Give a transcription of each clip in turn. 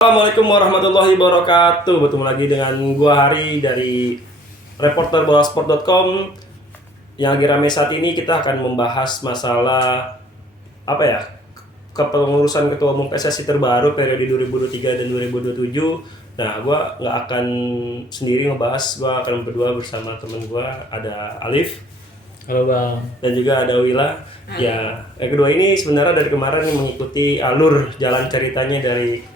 Assalamualaikum warahmatullahi wabarakatuh. Bertemu lagi dengan gua Hari dari reporter bolasport.com. Yang lagi rame saat ini kita akan membahas masalah kepengurusan ketua umum PSSI terbaru periode 2023 dan 2027. Nah, gua nggak akan sendiri ngebahas, gua akan berdua bersama temen gua, ada Alif. Halo Bang. Dan juga ada Wila. Ya, yang kedua ini sebenarnya dari kemarin mengikuti alur jalan ceritanya dari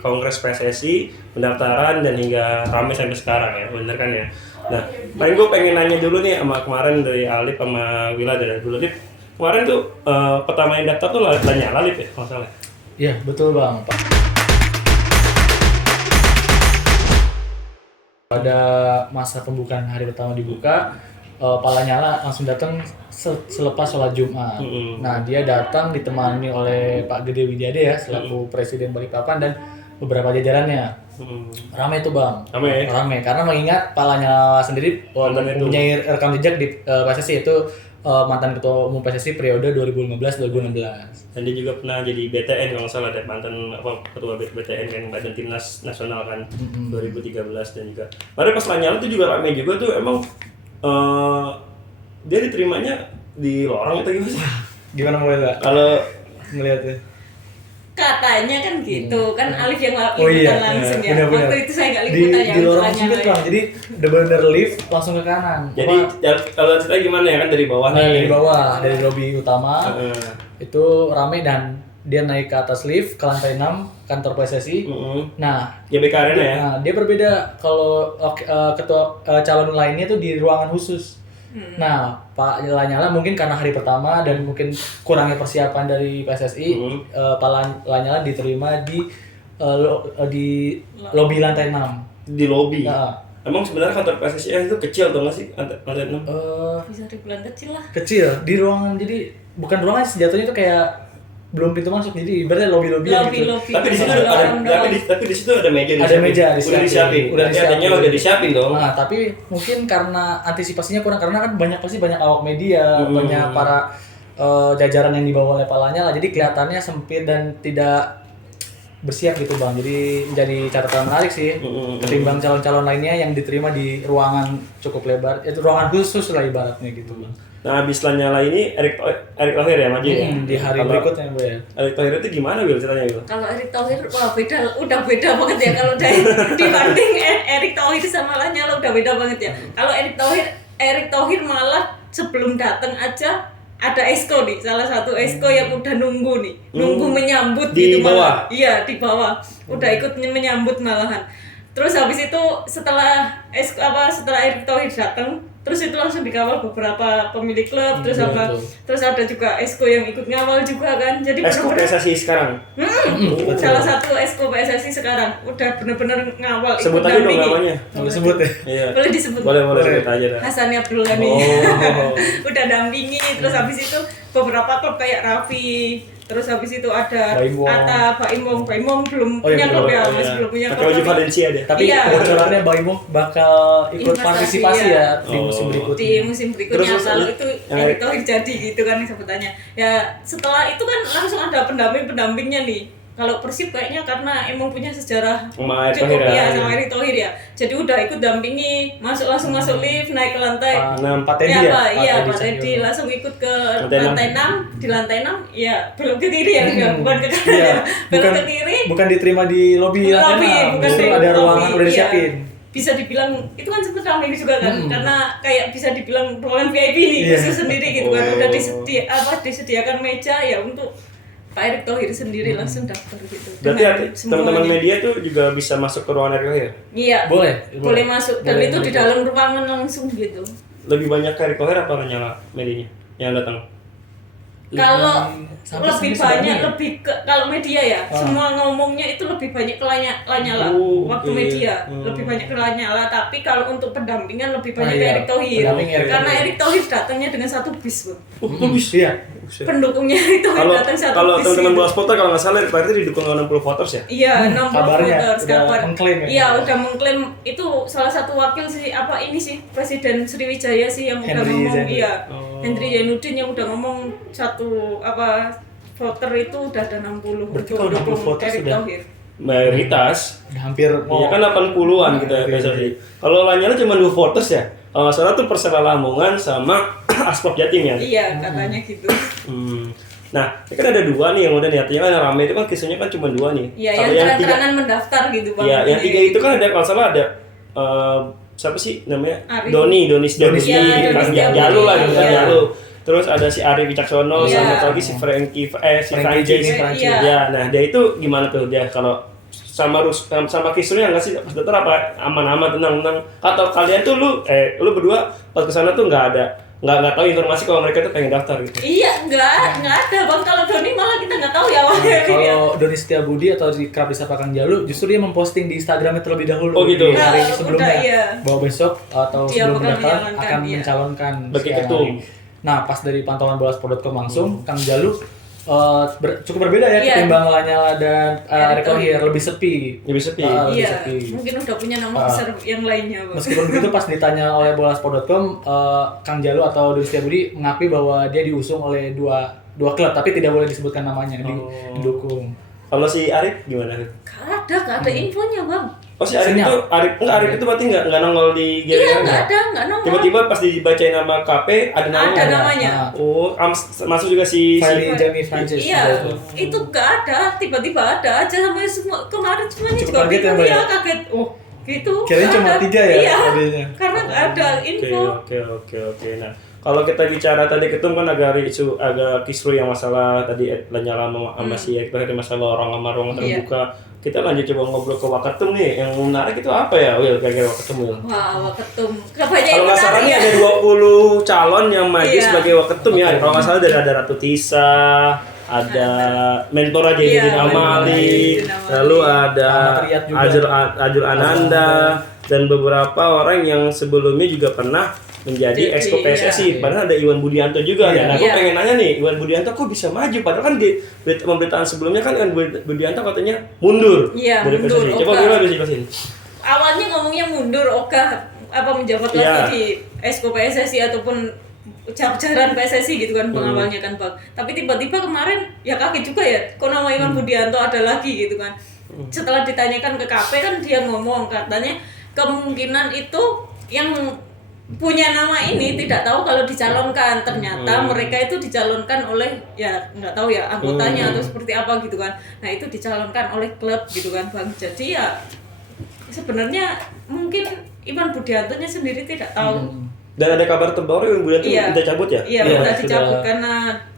Kongres PSSI, pendaftaran dan hingga ramai sampai sekarang ya, bener kan ya. Nah, paling gue pengen nanya dulu nih sama kemarin dari Alif sama Wila dari dulu. Alif, kemarin tuh pertama yang daftar tuh Lanyala Alif ya, kalau salah. Iya, betul Bang. Pada masa pembukaan hari pertama dibuka, Pak Lanyala langsung datang selepas sholat Jumat. Nah, dia datang ditemani oleh Pak Gede Widiade ya, selaku Presiden Balikpapan dan beberapa jajarannya. Ramai itu Bang. Ramai karena mengingat Pak Lanyala sendiri mempunyai rekam jejak di PSSI, itu mantan ketua umum PSSI periode 2015-2016. Dan dia juga pernah jadi BTN kalau nggak salah, ada mantan ketua BTN kan, Badan Timnas Nasional kan, 2013 dan juga. Padahal pas Lanyala itu juga ramai juga tuh, emang dia diterimanya di lorong itu gimana? Gimana mulai Mbak? Kalau ngelihatnya? Katanya kan gitu, kan Alif yang iya, langsung ya. benar-benar. Waktu itu saya nggak liputan ya. Di lorong sempit Bang, jadi bener-bener lift langsung ke kanan. jadi kalau ceritanya gimana ya kan, dari bawah nih. Dari bawah, dari lobi utama itu rame dan dia naik ke atas lift ke lantai 6 kantor PSSI. Nah, GBK Arena ya. Nah, dia berbeda kalau ketua calon lainnya tuh di ruangan khusus. Nah, Pak Lanyala mungkin karena hari pertama dan mungkin kurangnya persiapan dari PSSI, Pak Lanyala diterima di lobi lantai 6. Di lobi. Nah, Emang sebenarnya kantor PSSI itu kecil atau nggak sih lantai 6? Bisa dibilang kecil lah. Kecil di ruangan, jadi bukan ruangan sih, jatuhnya itu kayak belum pintu masuk, jadi ibaratnya lobi-lobi gitu. Tapi di situ tapi di situ ada meja. Ada meja udah disiapin. Artinya udah disiapin dong. Nah, tapi mungkin karena antisipasinya kurang, karena kan banyak awak media, banyak para jajaran yang dibawa oleh Pak Lanyala, jadi kelihatannya sempit dan tidak bersiap gitu Bang. Jadi menjadi catatan menarik sih ketimbang calon-calon lainnya yang diterima di ruangan cukup lebar, itu ruangan khusus lah ibaratnya gitu Bang. Nah, habis Lanyala ini Erick Thohir ya maju ya. Di hari berikutnya Bu ya. Erick Thohir itu gimana Wil ceritanya Wil? Kalau Erick Thohir udah beda banget ya kalau dibanding Erick Thohir sama Lanyala udah beda banget ya. Kalau Erick Thohir malah sebelum datang aja ada esko nih, salah satu esko yang udah nunggu menyambut di gitu bawah. malah. Iya, di bawah. Udah ikut menyambut malahan. Terus habis itu setelah Erick Thohir datang, terus itu langsung dikawal beberapa pemilik klub, terus ada juga esko yang ikut ngawal juga kan. Jadi Esko PSSI sekarang. Salah satu esko PSSI sekarang udah bener-bener ngawal. Sebut aja dong namanya. Boleh sebut ya? Iya. Boleh disebut. Boleh sebut aja dah. Hasan Abdullah nih. Udah dampingi, terus habis itu beberapa klub kayak Raffi, terus habis itu ada Atta, Baimong belum punya klub ya, masih belum punya klub. Pakai Valencia deh. Tapi bocorannya Baimong bakal ikut partisipasi ya di musim berikutnya. Di musim berikutnya kalau itu Erick Thohir jadi gitu kan sebutannya. Ya setelah itu kan langsung ada pendampingnya nih. Kalau Persib kayaknya karena emang punya sejarah sama cukup ya sama Erick Thohir ya. Jadi udah ikut dampingi, langsung masuk lift, naik ke lantai. Pak Teddy ya? Pak Teddy langsung ikut ke lantai 6. Di lantai 6 ya belum ke kiri ya, bukan ke kanan ya. Belum ke kiri. Bukan diterima di lobi lantai 6. Bukan di ada ruangan lobby, udah disiapin. Bisa dibilang itu kan sempet ramai juga kan, karena kayak bisa dibilang ruangan VIP nih khusus sendiri gitu kan. Udah disediakan meja ya untuk Pak Erick Thohir sendiri langsung daftar gitu. Berarti teman-teman media tuh juga bisa masuk ke ruangan Erick Thohir? Iya. Boleh masuk dan boleh, itu di dalam ruangan langsung gitu. Lebih banyak ke Erick Thohir apa Lanyala medianya yang datang? Kalau lebih banyak kalau media ya, semua ngomongnya itu lebih banyak ke Lanyala. Waktu media lebih banyak ke Lanyala, tapi kalau untuk pendampingan lebih banyak ke Erick Thohir. Karena Erick Thohir datangnya dengan satu bis, Bu. Bis ya. Pendukungnya Erick Thohir datang satu bis. Kalau teman-teman bola supporter kalau nggak salah Erick Thohir itu didukung 60 voters ya? Iya, 60 voters udah mengklaim ya. Iya, udah mengklaim. Itu salah satu wakil Presiden Sriwijaya sih yang udah ngomong. Iya. Henry Zainuddin yang udah ngomong voter itu udah ada 60 berarti untuk kalau 60 dukung voters Erick sudah Thohir. mayoritas. Hampir Iya kan 80-an gitu ya PSSI. Kalau Lanyala cuma 2 voters ya. Kalau nggak salah tuh Persela Lamongan sama Asprop Jatim ya. Iya, katanya gitu. Nah, ini kan ada 2 nih yang udah nih, artinya kan yang rame itu kan kisahnya kan cuma 2 nih. Iya, Kalau yang terang-terangan mendaftar gitu Bang. Iya, yang 3 itu kan ada kalau salah ada siapa sih namanya? Arif. Doni Setiabudi, Iya, Doni Setiabudi. Jalu lah gitu kan Iya. Jalu. Terus ada si Arif Wicaksono Iya. sama satu lagi si Frankie Frankie. Iya. Ya, nah dia itu gimana tuh dia kalau sama kisruhnya nggak sih Mas Dokter apa aman-aman tenang atau kalian tuh lu berdua pas kesana tuh nggak tahu informasi kalau mereka tuh pengen daftar gitu. Iya, nggak ada Bang. Kalau Doni malah kita nggak tahu ya awalnya. Kalau Doni Setiabudi atau kerap disapa Kang Jalu, justru dia memposting di Instagramnya terlebih dahulu. Oh, gitu. Di hari Nah, sebelumnya. udah, iya. Bahwa besok atau Dia sebelum bakal mendaftar mencalonkan, akan iya. mencalonkan Bagi sekian ketum. hari. Nah, pas dari pantauan bolasport.com langsung, Kang Jalu cukup berbeda ya Iya. ketimbang Lanyala dan Erick Thohir, lebih sepi. Lebih sepi. Lebih Iya, sepi. mungkin udah punya nama besar yang lainnya Bang. Meskipun begitu pas ditanya oleh bolasport.com, Kang Jalu atau Doni Setiabudi mengakui bahwa dia diusung oleh dua klub, tapi tidak boleh disebutkan namanya, didukung. Kalau si Arif gimana? Gak ada infonya Bang. Oh si Arif Sinyal. itu Arif itu berarti nggak nongol di Iya, GBK? nggak nongol. Tiba-tiba pas dibacain nama KP ada namanya. Ada namanya. Oh, masuk juga si Fahri Jamie Francis. Iya, gitu. itu nggak ada, tiba-tiba ada aja sampai semua kemarin semuanya Cukup juga kaget ya, bingung Mbak, ya, ya? kaget. Oh, gitu. Kirain nggak cuma ada. 3 ya Iya, tadinya. karena nggak ada info. Oke. Nah, kalau kita bicara tadi ketum kan agak kisru yang masalah tadi Lanyala sama si Erick Thohir masalah orang sama ruang Iya. terbuka. Kita lanjut coba ngobrol ke Waketum nih. Yang menarik itu apa ya? Will kira-kira Waketum Will. Wah, Waketum. Kebanyakan Kalau nggak salah nih ada 20 calon yang maju Iya. sebagai Waketum ya. Kalau nggak salah ada Ratu Tisa, ada Menpora Jainuddin Iya, Amali, Jainuddin Amali. lalu ada Ahmad Riyad juga. Azul Ananda, dan beberapa orang yang sebelumnya juga pernah menjadi Jadi, exco PSSI. iya. Padahal ada Iwan Budianto juga. Iya. Nah, aku Iya. pengen nanya nih, Iwan Budianto kok bisa maju? Padahal kan di pemberitaan sebelumnya kan Iwan Budianto katanya mundur Iya, dari mundur, PSSI. Coba Oka. gimana jelasin? Awalnya ngomongnya mundur, apa menjabat Iya. lagi di exco PSSI ataupun jajaran PSSI gitu kan pengawalnya kan Bang. Tapi tiba-tiba kemarin ya kaget juga ya, kok nama Iwan Budianto ada lagi gitu kan. Setelah ditanyakan ke KP kan dia ngomong katanya kemungkinan itu yang punya nama ini tidak tahu kalau dicalonkan. Ternyata mereka itu dicalonkan oleh ya nggak tahu ya anggotanya atau seperti apa gitu kan. Nah itu dicalonkan oleh klub gitu kan Bang. Jadi ya sebenarnya mungkin Iwan Budiantonya sendiri tidak tahu. Dan ada kabar terbaru Iwan Budianto Iya. minta cabut ya? Iya, Iya, minta sudah. dicabut karena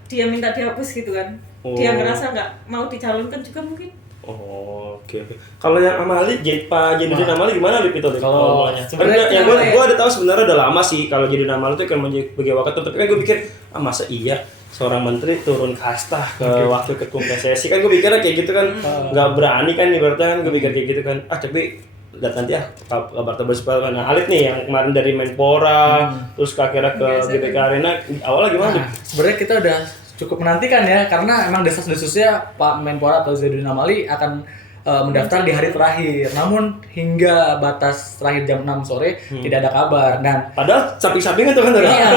dia minta dihapus gitu kan. Oh. Dia ngerasa nggak mau dicalonkan juga mungkin. Oh, oke. Kalau yang Amali, Pak Jainuddin Amali gimana Lip itu? Lip? Kalau Awalnya. sebenarnya Kan yang kenapa ya? gue udah tahu sebenarnya udah lama sih kalau Jainuddin Amali itu kan menjadi Waketum, tapi kan gue pikir masa iya seorang menteri turun kasta ke wakil ketum PSSI, kan gue pikirnya kayak gitu kan nggak berani kan ibaratnya kan gue pikir kayak gitu kan tapi lihat nanti ya kabar terbaru. Nah Alif nih yang kemarin dari Menpora terus akhirnya ke GBK Arena awalnya gimana? Nah, sebenarnya kita udah cukup menantikan ya karena emang desas-desusnya Pak Menpora atau Zainuddin Amali akan mendaftar di hari terakhir. Namun hingga batas terakhir jam 6 sore tidak ada kabar dan Padahal samping-sampingan tuh kan udah. iya,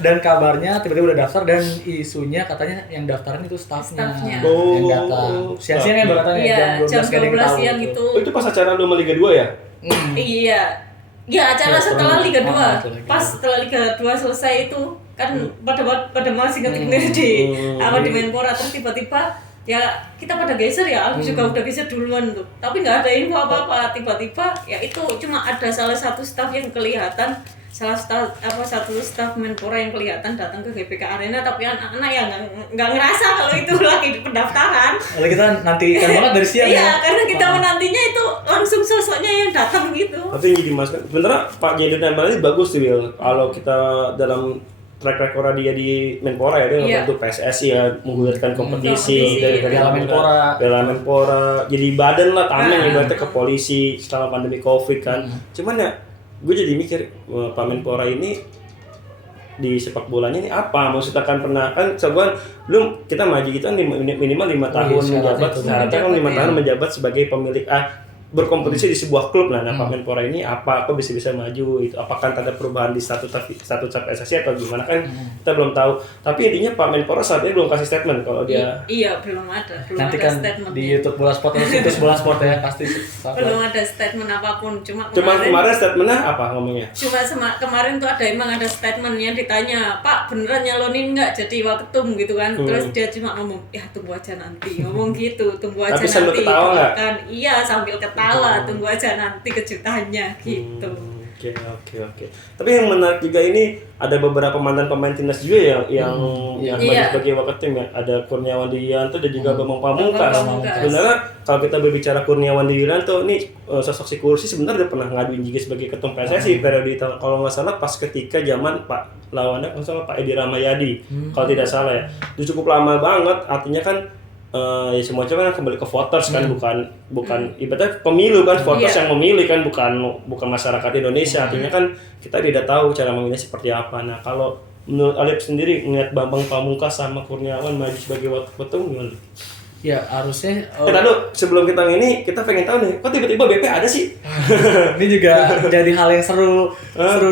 dan kabarnya tiba-tiba udah daftar dan isunya katanya yang daftarin itu staffnya Staffnya. yang datang. Siang-siang ya katanya Iya, jam 12 jam kayak ada yang 12 tahu siang gitu. itu. Oh, itu pas acara Lomba Liga 2 ya? Iya. Ya acara setelah Liga 2. setelah Liga Pas setelah Liga 2 selesai itu kan pada masih ngetik di di Menpora terus tiba-tiba ya kita pada geser ya, aku juga udah geser duluan tuh. Tapi nggak ada info apa-apa. Tiba-tiba ya itu cuma ada salah satu staf yang kelihatan, satu staf Menpora yang kelihatan datang ke GBK Arena, tapi anak-anak ya nggak ngerasa kalau itu lagi di pendaftaran. Lalu kita nantikan banget dari siang Iya, ya. karena kita menantinya itu langsung sosoknya yang datang gitu. Tapi yang jadi mas kan sebenarnya Pak Jainuddin Amali bagus sih Will. Kalau kita dalam track record dia di Menpora ya dia Iya. membantu PSSI ya menggulirkan kompetisi Kompetisi, dari Piala Menpora. Piala Menpora jadi badan lah tameng ibaratnya ke polisi setelah pandemi Covid kan. Cuman ya gue jadi mikir Pak Menpora ini di sepak bolanya ini apa maksudnya kan pernah kan sebuah belum kita maju kita kan minimal 5 tahun syaratnya menjabat itu. syaratnya kan 5 tahun menjabat sebagai pemilik berkompetisi di sebuah klub. Nah, Pak Menpora ini apa? Kok bisa maju? Itu apakah ada perubahan di status PSSI atau gimana kan? Kita belum tahu. Tapi intinya Pak Menpora saat ini belum kasih statement kalau dia. Iya, belum ada Nanti kan statement di YouTube Bola Sport atau situs Bola Sport ya pasti. Belum ada statement apapun. Cuma kemarin statementnya apa ngomongnya? Kemarin tuh emang ada statementnya, ditanya, Pak beneran nyalonin nggak jadi waketum gitu kan? Terus dia cuma ngomong, ya tunggu aja nanti. Ngomong gitu, tunggu aja tapi nanti. sambil ketawa nggak? Kan, iya sambil ketawa, tunggu aja nanti kejutannya gitu. Oke. Tapi yang menarik juga ini ada beberapa mantan pemain timnas juga yang maju sebagai waketum ya. Ada Kurniawan Dwijanto dan juga Bambang Pamungkas. Sebenarnya kalau kita berbicara Kurniawan Dwijanto ini sosok si kursi sebenarnya udah pernah ngaduin juga sebagai ketum PSSI periode kalau nggak salah pas ketika zaman Pak lawannya kalau salah Pak Edi Rahmayadi kalau tidak salah ya. Itu cukup lama banget, artinya kan ya semua kan kembali ke voters kan, bukan ibaratnya pemilu kan, voters yang memilih kan, bukan masyarakat Indonesia. Artinya kan kita tidak tahu cara memilihnya seperti apa. Nah, kalau menurut Alif sendiri ngeliat Bambang Pamungkas sama Kurniawan maju sebagai ketum gimana? Ya harusnya. Lalu sebelum kita ini kita pengen tahu nih, kok tiba-tiba BP ada sih? Ini juga jadi hal yang seru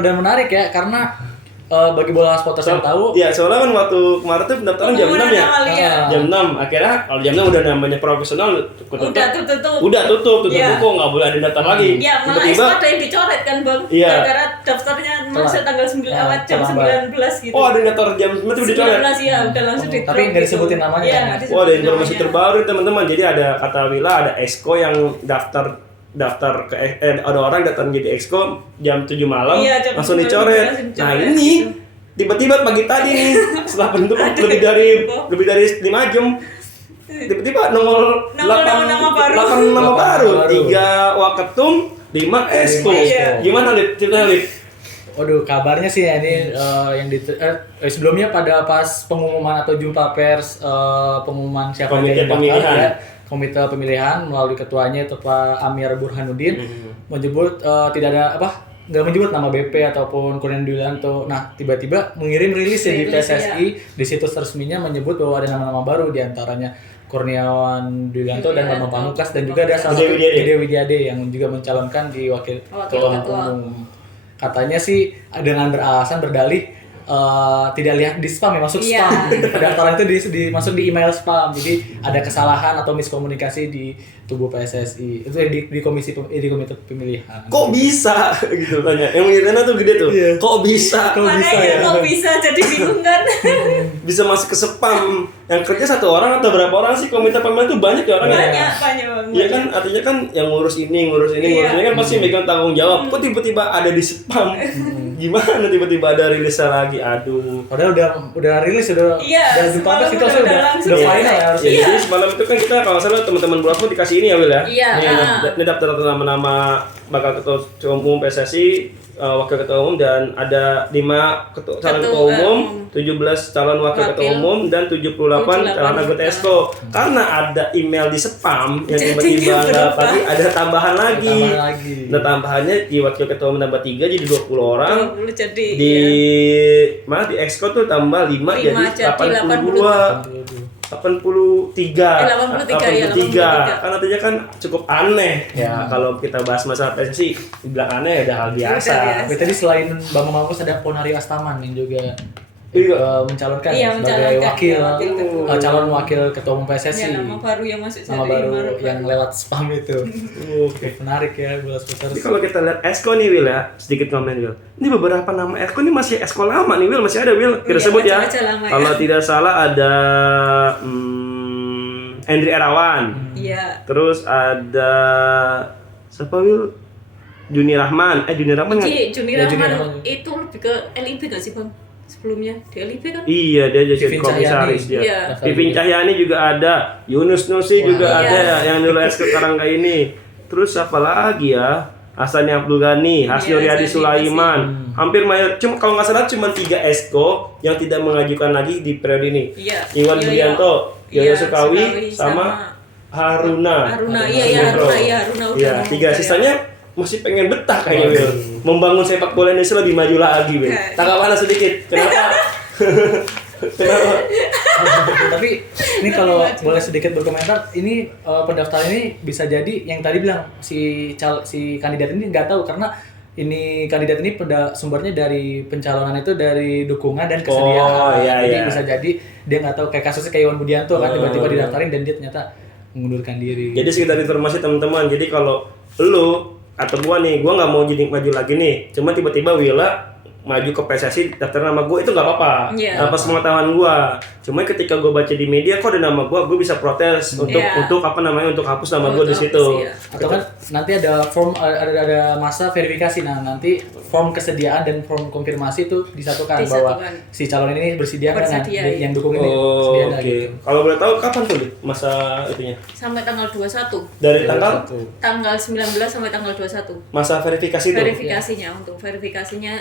dan menarik ya, karena bagi bola sporters yang tahu. Ya, soalnya kan waktu kemarin tuh pendaftaran jam 6 ya. Jam 6. Akhirnya kalau jam 6 udah namanya profesional Udah tutup Ya. buku, enggak boleh ada daftar lagi. Ya, malah Tiba-tiba ada yang dicoret kan, Bang. Iya. Gara-gara daftarnya masuk tanggal 9 jam 19 gitu. Oh, ada yang daftar jam 9 itu dicoret. 19 ya, udah langsung di Tapi nggak disebutin namanya. Iya, kan? Oh, ada informasi terbaru teman-teman. Jadi ada kata Wila, ada exco yang daftar ke ada orang datang jadi exco jam 7 malam Iya, langsung 7 dicoret. langsung Nah, dicoret. ini tiba-tiba pagi tadi nih setelah bentuk lebih dari 5 jam tiba-tiba nongol nama baru. 8 nama baru, 3 waketum, 5 exco. Iya. Gimana Lip? Cerita Lip. Waduh, kabarnya sih ya ini yang sebelumnya pada pas pengumuman atau jumpa pers pengumuman siapa Komite yang bakal pemilihan. ya, komite pemilihan melalui ketuanya itu Pak Amir Burhanuddin menyebut tidak ada nggak menyebut nama BP ataupun Kurniawan Dwijanto. Nah, tiba-tiba mengirim rilis ya di PSSI di situs resminya menyebut bahwa ada nama-nama baru, diantaranya Kurniawan Dwijanto dan Bambang Pamungkas, dan juga ada salah satu Gede Widiade yang juga mencalonkan di wakil ketua umum. Katanya sih dengan beralasan berdalih tidak lihat di spam ya, masuk spam. Pendaftaran itu masuk di email spam. Jadi ada kesalahan atau miskomunikasi di tubuh PSSI. Itu di komite pemilihan. Kok bisa gitu tanya. Yang mengirimnya tuh gede tuh. Iya. Kok bisa ya? Kok bisa jadi bingung kan? Bisa masuk ke spam. Yang kerja 1 orang atau berapa orang sih komite pemilihan tuh banyak ya orangnya. Banyak banget. Iya kan, artinya kan yang ngurus ini kan pasti megang tanggung jawab. Kok tiba-tiba ada di spam? Gimana tiba-tiba ada rilisnya lagi? Aduh. Padahal udah rilis udah jumpa pers itu udah final ya harusnya. Jadi semalam itu kan kita kalau salah teman-teman bola pun dikasih ini ya Wil ya. Iya. Ini daftar nama-nama bakal ketua umum PSSI, wakil ketua umum, dan ada 5 calon ketua umum, 17 calon wakil ketua umum, dan 78 calon anggota exco. Karena ada email di spam yang tiba-tiba nggak pagi, ada tambahan lagi. Nah, tambahannya di wakil ketua umum tambah 3 jadi 20 orang. 20 jadi Di exco tuh tambah 5 jadi 82. 83 kan artinya kan cukup aneh ya. Kalau kita bahas masalah PSSI dibilang aneh udah hal biasa. Tapi tadi selain Bambang Pamungkas ada Ponario Astaman yang juga mencalonkan sebagai calon wakil ketua umum PSSI. Nama baru yang masuk nama baru yang lewat spam itu. Menarik ya bola supporters. Jadi kalau kita lihat exco nih Wil ya, sedikit komen Wil. Ini beberapa nama exco ini masih exco lama nih Wil, masih ada Wil. Kita sebut ya. Kalau tidak salah ada Andri Erawan. Iya. Terus ada siapa Wil? Juni Rahman nggak? Juni Rahman itu lebih ke LIB nggak sih Bang? Sebelumnya di LIB kan? Iya, dia jadi komisaris dia. Iya. Pipin Cahyani juga ada, Yunus Nusi juga ada yang dulu sekarang kayak ini. Terus siapa lagi ya? Hasani Abdul Ghani, Hasnur Yadi Sulaiman. Hampir mayor, cuma kalau nggak salah cuma 3 exco yang tidak mengajukan lagi di periode ini. Iya. Iwan Budianto, Yoyo Sukawi, sama Haruna. Haruna. Iya, 3 sisanya masih pengen betah kayaknya Wil. Membangun sepak bola Indonesia lebih maju lagi Wil. Tanggapan sedikit. Kenapa? Tapi ini kalau boleh sedikit berkomentar, ini pendaftaran ini bisa jadi yang tadi bilang si kandidat ini nggak tahu karena ini kandidat ini sumbernya dari pencalonan itu dari dukungan dan kesediaan. Jadi bisa jadi dia nggak tahu, kayak kasusnya kayak Iwan Budianto kan tiba-tiba didaftarin dan dia ternyata mengundurkan diri. Jadi sekedar informasi teman-teman. Jadi kalau lu atau gua nggak mau jadi maju lagi nih, cuma tiba-tiba Willa maju ke PSSI daftar nama gue, itu nggak apa-apa, tanpa sepengetahuan gue. Cuma ketika gue baca di media kok ada nama gue bisa protes untuk untuk hapus nama gue di situ. Atau kan nanti ada form, ada masa verifikasi. Nah nanti form kesediaan dan form konfirmasi itu disatukan bahwa si calon ini bersedia kan, yang dukung ini sedia gitu. Kalau boleh tahu kapan tuh masa itunya? Sampai tanggal 21. Dari tanggal 19 sampai tanggal 21. Masa verifikasi itu? Verifikasinya, untuk verifikasinya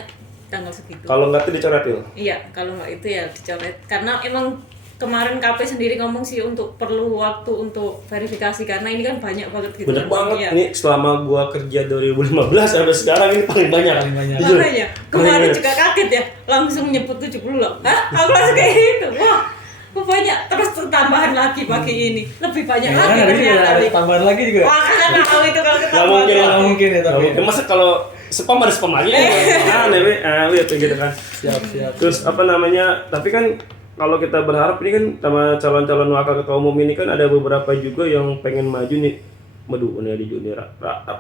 tanggal segitu. Kalau nggak itu dicoret yuk? Iya, kalau nggak itu ya dicoret. Karena emang kemarin KP sendiri ngomong sih untuk perlu waktu untuk verifikasi karena ini kan banyak banget gitu. Banyak banget. Ya. Ini selama gua kerja 2015 sampai sekarang ini paling banyak. Makanya kemarin juga kaget ya, langsung nyebut 70 loh. Hah? Aku langsung kayak gitu. Wah, kok banyak, terus tambahan lagi pagi ini. Lebih banyak lagi ternyata. Ada tambahan lagi juga. Wah, kan tahu itu kalau kita nggak mungkin ya tapi. Masa kalau spam ada spam lagi lihat gitu kan. Siap. Terus apa namanya? Tapi kan kalau kita berharap ini kan sama calon-calon wakil ketua umum ini kan ada beberapa juga yang pengen maju nih. Ini di Junior.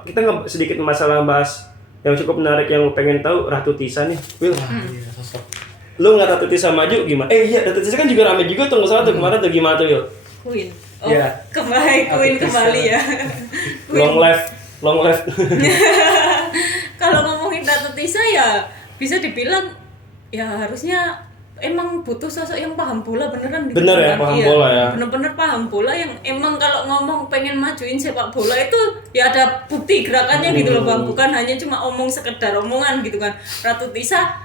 Kita nggak sedikit masalah bahas yang cukup menarik yang pengen tahu Ratu Tisa nih. Will. Iya, sosok. Lu ngeliat Ratu Tisa maju gimana? Iya, Ratu Tisa kan juga rame juga tuh nggak salah tuh kemarin tuh gimana tuh Will? Queen. Queen kembali ya. Long life. Kalau ngomongin Ratu Tisa ya bisa dibilang ya harusnya emang butuh sosok yang paham bola beneran gitu. Bener ya, paham bola ya. Bener-bener paham bola yang emang kalau ngomong pengen majuin sepak bola itu ya ada bukti gerakannya gitu loh Bang. Bukan hanya cuma omong sekedar omongan gitu kan. Ratu Tisa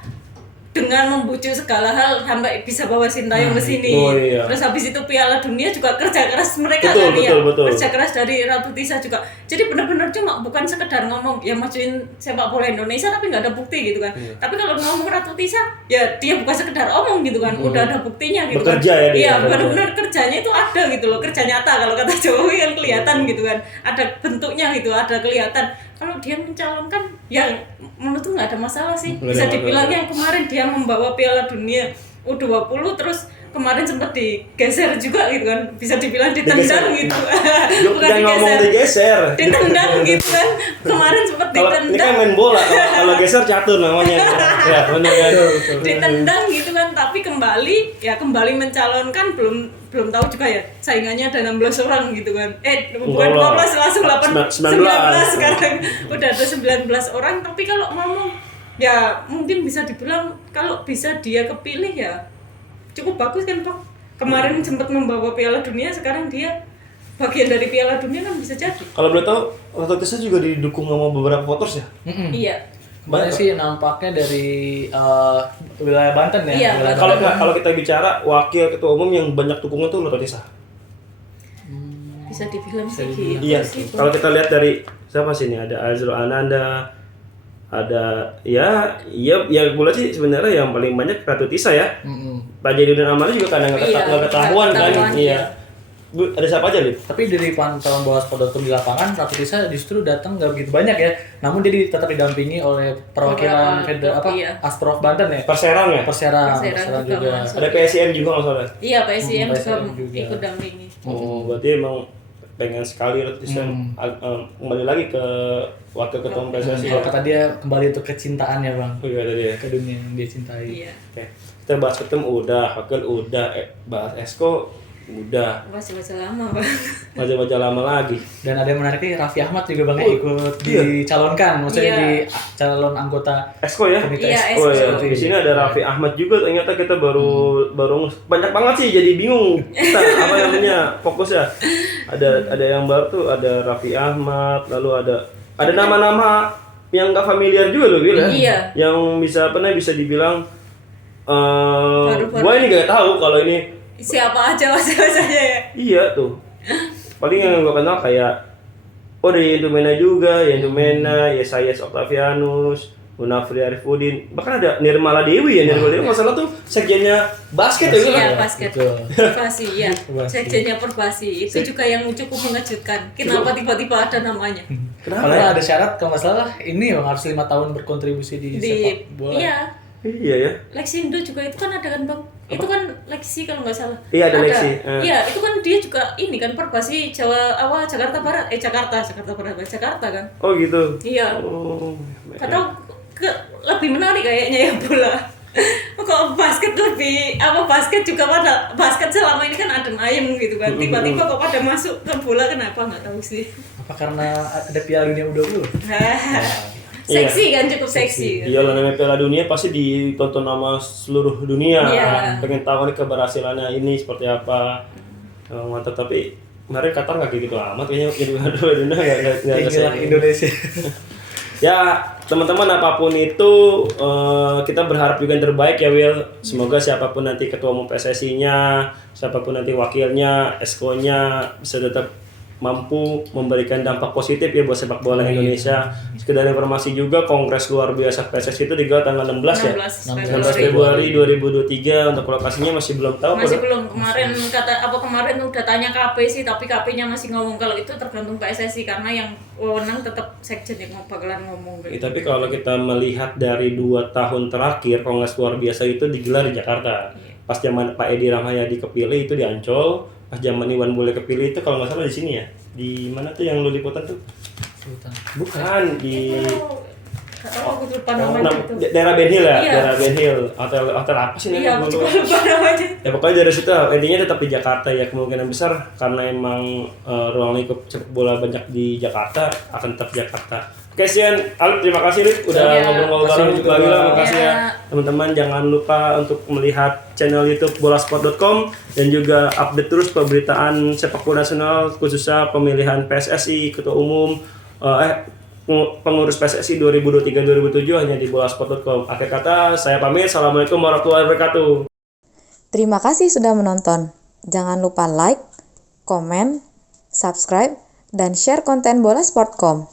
dengan membujuk segala hal sampai bisa bawa Sintayong ke sini. Terus habis itu Piala Dunia juga kerja keras mereka betul. Kerja keras dari Ratu Tisa juga. Jadi benar-benar cuma bukan sekedar ngomong ya majuin sepak bola Indonesia tapi nggak ada bukti gitu kan. Tapi kalau ngomong Ratu Tisa ya dia bukan sekedar omong gitu kan. Udah ada buktinya gitu. Bekerja kan. Iya, benar-benar kerjanya itu ada gitu loh. Kerja nyata kalau kata Jokowi kan kelihatan gitu kan. Ada bentuknya gitu, ada kelihatan. Kalau dia mencalonkan ya menurutku nggak ada masalah sih. Bisa dibilang yang kemarin dia membawa Piala Dunia U20 terus kemarin sempat digeser juga gitu kan. Bisa dibilang ditendang gitu. Bukan digeser. Ditendang gitu kan. Kemarin sempat ditendang. Ini kan main bola. Kalau geser catur namanya. Ya, benar ya. Ditendang gitu kan, tapi kembali mencalonkan belum tahu juga ya. Saingannya ada 16 orang gitu kan. Bukan 12 langsung 19 sekarang. Udah ada 19 orang, tapi kalau ngomong ya mungkin bisa dibilang kalau bisa dia kepilih ya cukup bagus kan Pak. Kemarin sempat membawa Piala Dunia, sekarang dia bagian dari Piala Dunia kan bisa jadi. Kalau boleh tahu, Ratu Tisa juga didukung sama beberapa voters ya? Iya. Banyak sih nampaknya dari wilayah Banten ya. Iya, kalau kita bicara wakil ketua umum yang banyak dukungan tuh Ratu Tisa. Bisa dibilang sih gitu. Iya. Kalau kita lihat dari siapa sih ini, ada Azrul Ananda, ada ya boleh sih sebenarnya yang paling banyak Ratu Tisa ya. Pak Jainuddin Amali juga kadang nggak ketahuan kan. Iya. Bu, ada siapa aja Lip? Tapi dari pantauan Boas.com di lapangan, Ratu Tisa justru datang nggak begitu banyak ya. Namun dia tetap didampingi oleh perwakilan Asprof Banten ya. Perserang juga. Ada PSIM juga nggak salah. Iya, PSIM juga ikut dampingi. Berarti emang pengen sekali Ratu Tisa kembali lagi ke wakil ketua PSSI. Kalau kata dia kembali untuk kecintaannya Bang. Iya ada dia. Ke dunia yang dia cintai. Iya. Oke. Kita bahas ketum udah, wakil udah, bahas Esko udah. Baca lama Bang. Baca lama lagi. Dan ada yang menariknya Raffi Ahmad juga Bang ikut dicalonkan, maksudnya di calon anggota Esko ya. Komite Esko. Ya. Di sini ada Raffi Ahmad juga, ternyata kita baru banyak banget sih, jadi bingung kita apa namanya fokusnya. Ada yang baru tuh, ada Raffi Ahmad, lalu ada nama-nama yang nggak familiar juga loh Bil ya. Iya. Yang bisa dibilang gua ini gak tahu kalau ini siapa aja masalahnya ya. Iya tuh. Paling yang gua kenal kayak dari Yendumena juga, Yesayas Octavianus, Munafri Arifudin, bahkan ada Nirmala Dewi ya. Nirmala Dewi nggak salah tuh sekjennya basket ya. Iya, basket. Betul. Perbasi, ya. Perbasi. Sekjennya Perbasi. Itu juga yang cukup mengejutkan. Kenapa tiba-tiba ada namanya? Kenapa Padahal ya? ada syarat kalau nggak salah ini harus 5 tahun berkontribusi di sepak bola. Iya. Iya ya. Lexindo juga itu kan ada kan Bang? Itu kan Lexi kalau nggak salah. Iya, ada Lexi. Iya, itu kan dia juga ini kan Perbasi Jakarta Barat. Jakarta Barat, Jakarta kan? Oh gitu. Iya. Oh. Atau lebih menarik kayaknya ya bola. Kok basket basket juga pada basket selama ini kan adem ayem gitu kan. Tiba-tiba kok pada masuk ke bola, kenapa nggak tahu sih. Apa karena ada Piala Dunia U20? Seksi kan, cukup seksi. Iya lah, namanya Piala Dunia pasti ditonton sama seluruh dunia. Iya. Pengen tahu nih keberhasilannya ini seperti apa. Mantap, tapi kemarin Qatar nggak kayak gitu amat kayaknya. Piala Dunia nggak Inilah Indonesia. Ya teman-teman, apapun itu kita berharap juga yang terbaik ya Will. Semoga siapapun nanti ketua umum PSSI-nya, siapapun nanti wakilnya, esko-nya bisa tetap mampu memberikan dampak positif ya buat sepak bola Indonesia. Sekedar informasi juga, Kongres luar biasa PSSI itu digelar tanggal 16 ya. 16 Februari 2023. Untuk lokasinya masih belum tahu. Masih belum. Kemarin udah tanya KP sih, tapi KP-nya masih ngomong kalau itu tergantung PSSI karena yang wewenang tetap sekjen yang bakalan ngomong gitu. Tapi kalau kita melihat dari 2 tahun terakhir, Kongres luar biasa itu digelar di Jakarta. Pas zaman Pak Edi Rahmayadi kepilih itu di Ancol. Pas zaman Iwan Bule kepilih itu kalau nggak salah di sini ya. Di mana tuh yang lu liputan tuh? Bukan di Aku lupa namanya itu. daerah Ben Hill ya. Iya. Daerah Ben Hill. Hotel apa sih Iya, namanya? aku juga lupa namanya. Ya pokoknya dari situ intinya tetap di Jakarta ya, kemungkinan besar karena emang ruang lingkup sepak bola banyak di Jakarta, akan tetap Jakarta. Oke, Sian, Alif, terima kasih Lip udah Iya. ngobrol-ngobrol bareng Makasih lagi lah, juga. makasih ya. Iya. Teman-teman jangan lupa untuk melihat channel YouTube bolasport.com dan juga update terus pemberitaan sepak bola nasional khususnya pemilihan PSSI, ketua umum pengurus PSSI 2023-2007 hanya di bolasport.com. Akhir kata, saya pamit. Assalamualaikum warahmatullahi wabarakatuh. Terima kasih sudah menonton. Jangan lupa like, komen, subscribe, dan share konten Bola Sport.com.